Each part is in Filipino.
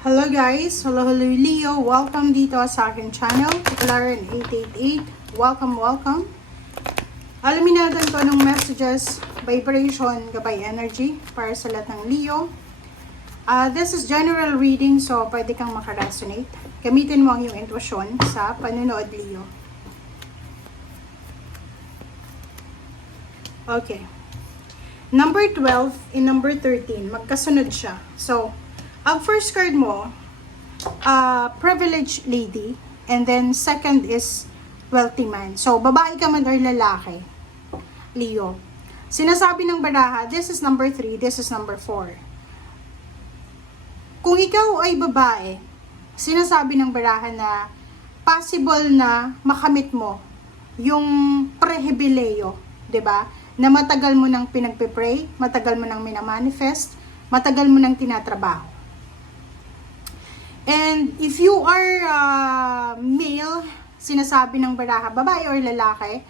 Hello guys! Hello Leo! Welcome dito sa aking channel, Laren888. Welcome! Alamin natin kung anong messages, vibration, gabay energy para sa lahat ng Leo. This is general reading, so pwede kang makaresonate. Gamitin mo ang iyong intuition sa panunood, Leo. Okay. Number 12 and number 13, magkasunod siya. So, ang first card mo, privileged lady, and then second is wealthy man. So, babae ka man or lalaki, Leo. Sinasabi ng baraha, this is number 3, this is number 4. Kung ikaw ay babae, sinasabi ng baraha na possible na makamit mo yung prehibileyo, 'di ba? Na matagal mo nang pinagpe-pray, matagal mo nang minamanifest, matagal mo nang tinatrabaho. And if you are male, sinasabi ng baraha, babae or lalaki,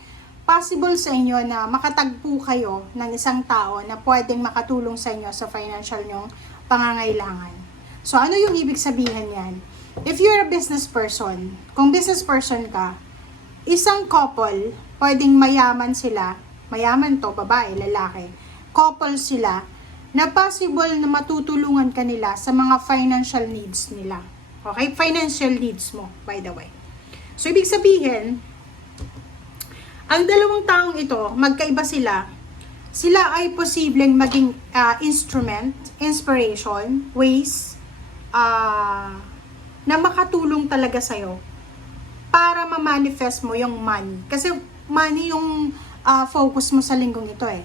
possible sa inyo na makatagpo kayo ng isang tao na pwedeng makatulong sa inyo sa financial nyong pangangailangan. So, ano yung ibig sabihin yan? If you're a business person, kung business person ka, isang couple, pwedeng mayaman sila, mayaman to, babae, lalaki, couple sila, na possible na matutulungan ka nila sa mga financial needs nila. Okay? Financial needs mo, by the way. So, ibig sabihin, ang dalawang taong ito, magkaiba sila. Sila ay posibleng maging instrument, inspiration, ways, na makatulong talaga sa'yo para ma-manifest mo yung money. Kasi money yung focus mo sa linggong ito eh.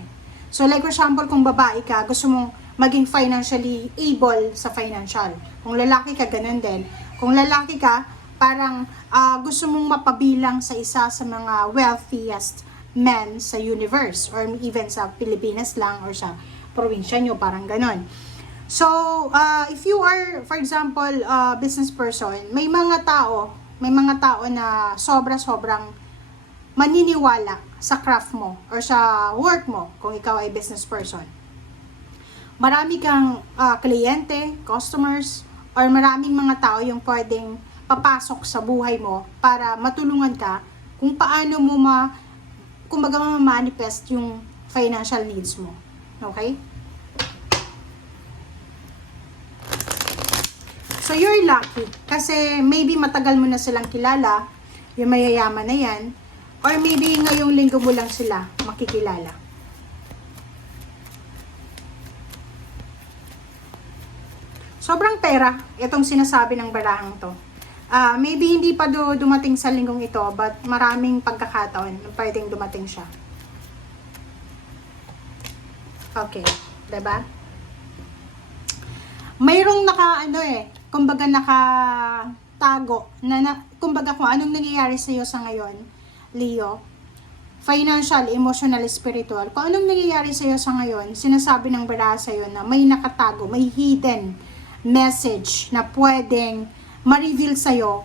So like for example, kung babae ka, gusto mong maging financially able sa financial. Kung lalaki ka, ganun din. Kung lalaki ka, parang gusto mong mapabilang sa isa sa mga wealthiest men sa universe or even sa Pilipinas lang or sa probinsya nyo, parang ganun. So, if you are, for example, business person, may mga tao na sobra-sobrang maniniwala sa craft mo or sa work mo kung ikaw ay business person. Marami kang kliyente, customers, or maraming mga tao yung pwedeng papasok sa buhay mo para matulungan ka kung paano mo kumbaga ma-manifest yung financial needs mo. Okay? So, you're lucky kasi maybe matagal mo na silang kilala, yung mayayaman na yan, or maybe ngayong linggo mo lang sila makikilala. Sobrang pera, itong sinasabi ng barahang to. Maybe hindi pa dumating sa linggong ito, but maraming pagkakataon na pwedeng dumating siya. Okay, diba? Mayroong kumbaga nakatago, kumbaga kung anong nangyayari sa iyo sa ngayon, Leo, financial, emotional, spiritual, kung anong nangyayari sa iyo sa ngayon, sinasabi ng baraha sa iyo na may nakatago, may hidden message na pwedeng ma-reveal sa iyo,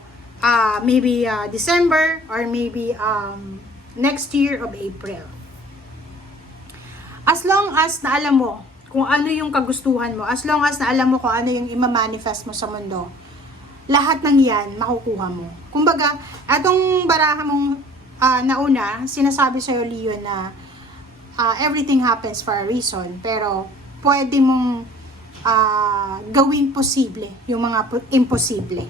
maybe December or maybe next year of April. As long as na alam mo kung ano yung kagustuhan mo, as long as na alam mo kung ano yung ima-manifest mo sa mundo, lahat ng yan makukuha mo. Kumbaga, atong baraha mong nauna, sinasabi sa'yo, Leo, na everything happens for a reason, pero pwede mong gawing posible yung mga imposible.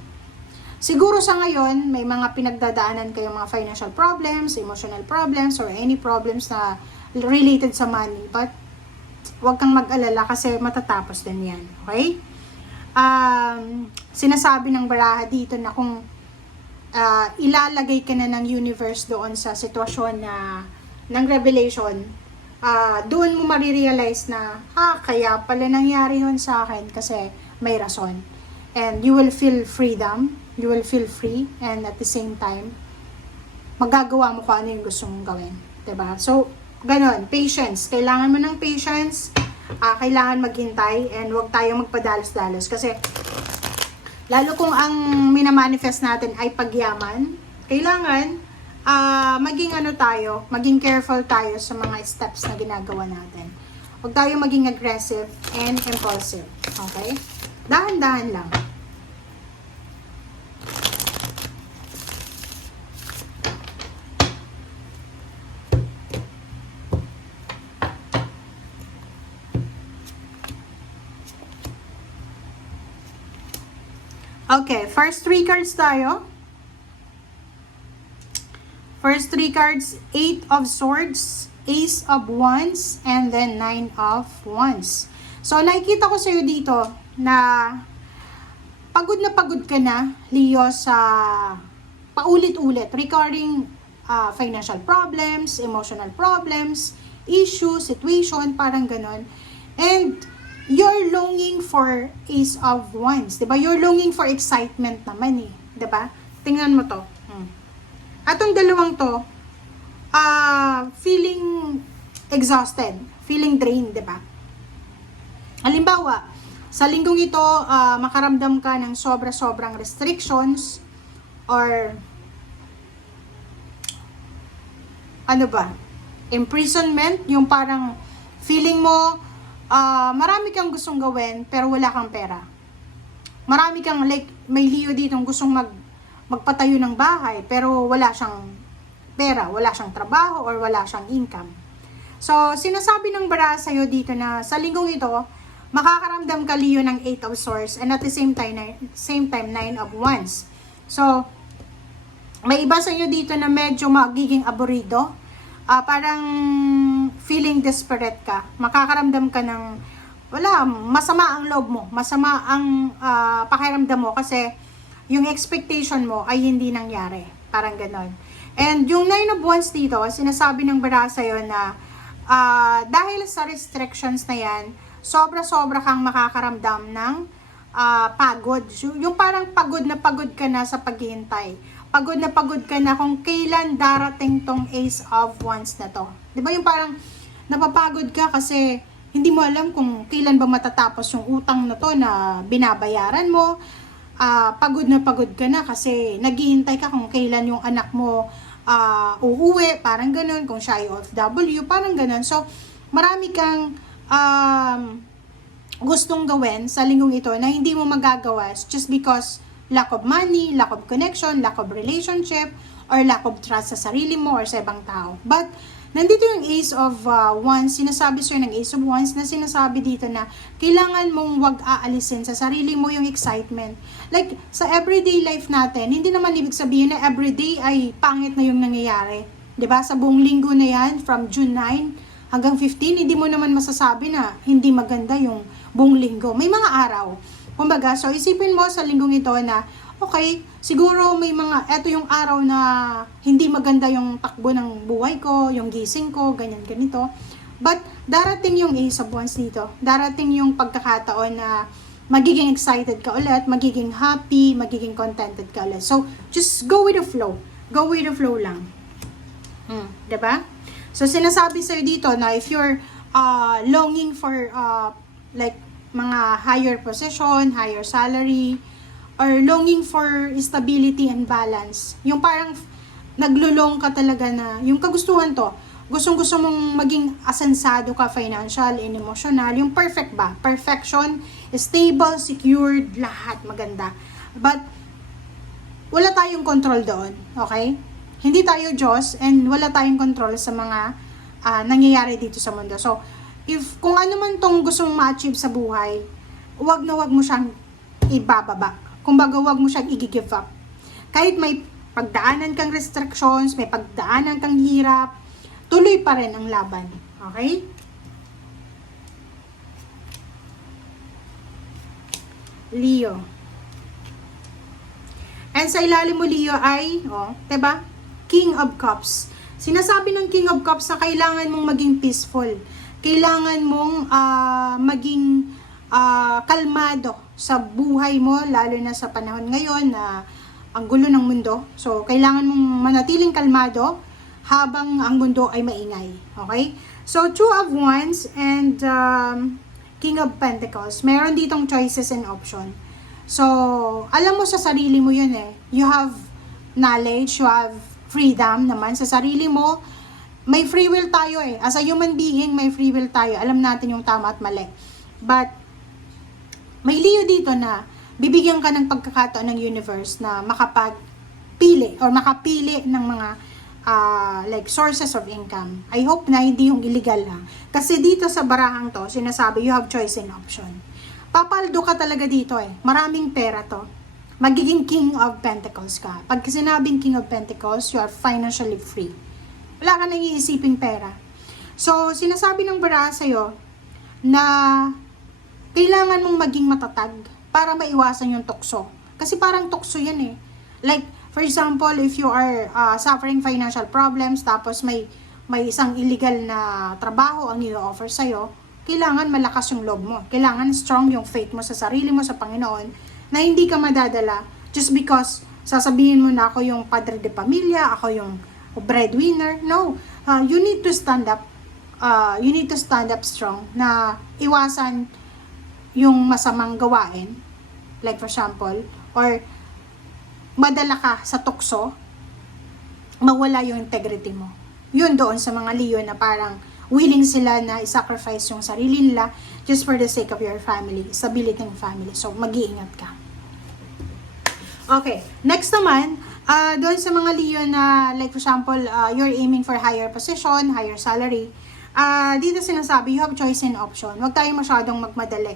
Siguro sa ngayon, may mga pinagdadaanan kayong mga financial problems, emotional problems, or any problems na related sa money, but huwag kang mag-alala kasi matatapos din yan. Okay? Sinasabi ng baraha dito na kung ilalagay ka na ng universe doon sa sitwasyon ng revelation, doon mo marirealize na, kaya pala nangyari yun sa akin kasi may rason. And you will feel freedom, you will feel free, and at the same time, magagawa mo kung ano yung gusto mong gawin. Diba? So, ganon, patience. Kailangan mo ng patience, kailangan maghintay, and huwag tayong magpadalos-dalos. Kasi, lalo kung ang minamanifest natin ay pagyaman, kailangan maging careful tayo sa mga steps na ginagawa natin. Huwag tayo maging aggressive and impulsive. Okay? Dahan-dahan lang. Okay, first three cards tayo. First three cards, 8 of Swords, Ace of Wands, and then 9 of Wands. So, nakikita ko sa'yo dito na pagod ka na, Leo, sa paulit-ulit regarding financial problems, emotional problems, issues, situation, parang ganon. And you're longing for Ace of Wands, 'di ba? You're longing for excitement naman eh, 'di ba? Tingnan mo 'to. Atong dalawang 'to, feeling exhausted, feeling drained, 'di ba? Halimbawa, sa linggong ito, makaramdam ka ng sobra-sobrang restrictions or ano ba? Imprisonment, yung parang feeling mo marami kang gustong gawin pero wala kang pera. Marami kang like may Leo dito gustong magpatayo ng bahay pero wala siyang pera, wala siyang trabaho or wala siyang income. So, sinasabi ng bara sa'yo dito na sa linggong ito, makakaramdam ka Leo ng 8 of Swords and at the same time 9 of Wands. So, may iba sa inyo dito na medyo magiging aburido. Parang feeling desperate ka. Makakaramdam ka ng masama ang loob mo. Masama ang pakiramdam mo kasi yung expectation mo ay hindi nangyari. Parang ganon. And yung 9 of Wands dito, sinasabi ng bara sa'yo na dahil sa restrictions na yan, sobra-sobra kang makakaramdam ng pagod. Yung parang pagod ka na sa paghihintay. Pagod ka na kung kailan darating tong Ace of Wands na to. 'Di ba yung parang napapagod ka kasi hindi mo alam kung kailan ba matatapos yung utang na to na binabayaran mo. Pagod ka na kasi naghihintay ka kung kailan yung anak mo uuwi, parang ganun, kung siya ay OFW, parang ganun. So, marami kang gustong gawin sa linggong ito na hindi mo magagawa just because lack of money, lack of connection, lack of relationship, or lack of trust sa sarili mo or sa ibang tao. But, nandito yung Ace of Wands, sinasabi sa'yo ng Ace of Wands na sinasabi dito na kailangan mong wag aalisin sa sarili mo yung excitement. Like, sa everyday life natin, hindi naman ibig sabihin na everyday ay pangit na yung nangyayari. 'Di ba? Sa buong linggo na yan, from June 9 hanggang 15, hindi mo naman masasabi na hindi maganda yung buong linggo. May mga araw. Kumbaga, so isipin mo sa linggong ito na, okay, siguro may eto yung araw na hindi maganda yung takbo ng buhay ko, yung gising ko, ganyan, ganito. But, darating yung Ace of Wands dito. Darating yung pagkakataon na magiging excited ka ulit, magiging happy, magiging contented ka ulit. So, just go with the flow. Go with the flow lang. Diba? So, sinasabi sa'yo dito na if you're longing for, like, mga higher position, higher salary, or longing for stability and balance. Yung parang naglulong ka talaga na, yung kagustuhan to, gustong-gusto mong maging asensado ka financial and emotional, yung perfect ba? Perfection, stable, secured, lahat maganda. But, wala tayong control doon, okay? Hindi tayo Diyos and wala tayong control sa mga nangyayari dito sa mundo. So, kung ano man tong gusto mong ma-achieve sa buhay, wag mo siyang ibababa. Kumbaga, wag mo siyang i-give up. Kahit may pagdaanan kang restrictions, may pagdaanan kang hirap, tuloy pa rin ang laban. Okay? Leo. And sa ilalim mo, Leo, ay, diba? King of Cups. Sinasabi ng King of Cups na kailangan mong maging peaceful. Kailangan mong maging kalmado sa buhay mo, lalo na sa panahon ngayon na ang gulo ng mundo. So, kailangan mong manatiling kalmado habang ang mundo ay maingay. Okay? So, Two of Wands and King of Pentacles. Meron ditong choices and option. So, alam mo sa sarili mo yun eh. You have knowledge, you have freedom naman sa sarili mo. May free will tayo eh. As a human being, may free will tayo. Alam natin yung tama at mali. But, may Leo dito na bibigyan ka ng pagkakataon ng universe na makapagpili or makapili ng mga like sources of income. I hope na hindi yung illegal ha. Kasi dito sa barahang to, sinasabi you have choice and option. Papaldo ka talaga dito eh. Maraming pera to. magiging King of Pentacles ka. Pag sinabing King of Pentacles, you are financially free. Wala ka nang iisiping pera. So, sinasabi ng bara sa'yo na kailangan mong maging matatag para maiwasan yung tukso. Kasi parang tukso yan eh. Like, for example, if you are suffering financial problems, tapos may isang illegal na trabaho ang i-offer sa'yo, kailangan malakas yung loob mo. Kailangan strong yung faith mo sa sarili mo, sa Panginoon, na hindi ka madadala just because sasabihin mo na ako yung padre de pamilya, ako yung breadwinner. No, you need to stand up. You need to stand up strong na iwasan yung masamang gawain. Like for example, or madala ka sa tukso, mawala yung integrity mo. Yun doon sa mga Leo na parang willing sila na i-sacrifice yung sarili nila just for the sake of your family, stability ng family. So, mag-iingat ka. Okay, next naman, doon sa mga Leo na, like for example, you're aiming for higher position, higher salary, dito sinasabi, you have choice and option. Huwag tayo masyadong magmadali.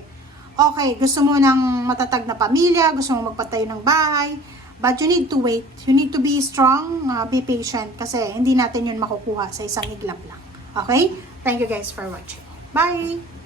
Okay, gusto mo ng matatag na pamilya, gusto mo magpatayo ng bahay, but you need to wait. You need to be strong, be patient, kasi hindi natin yun makukuha sa isang iglap lang. Okay? Thank you guys for watching. Bye!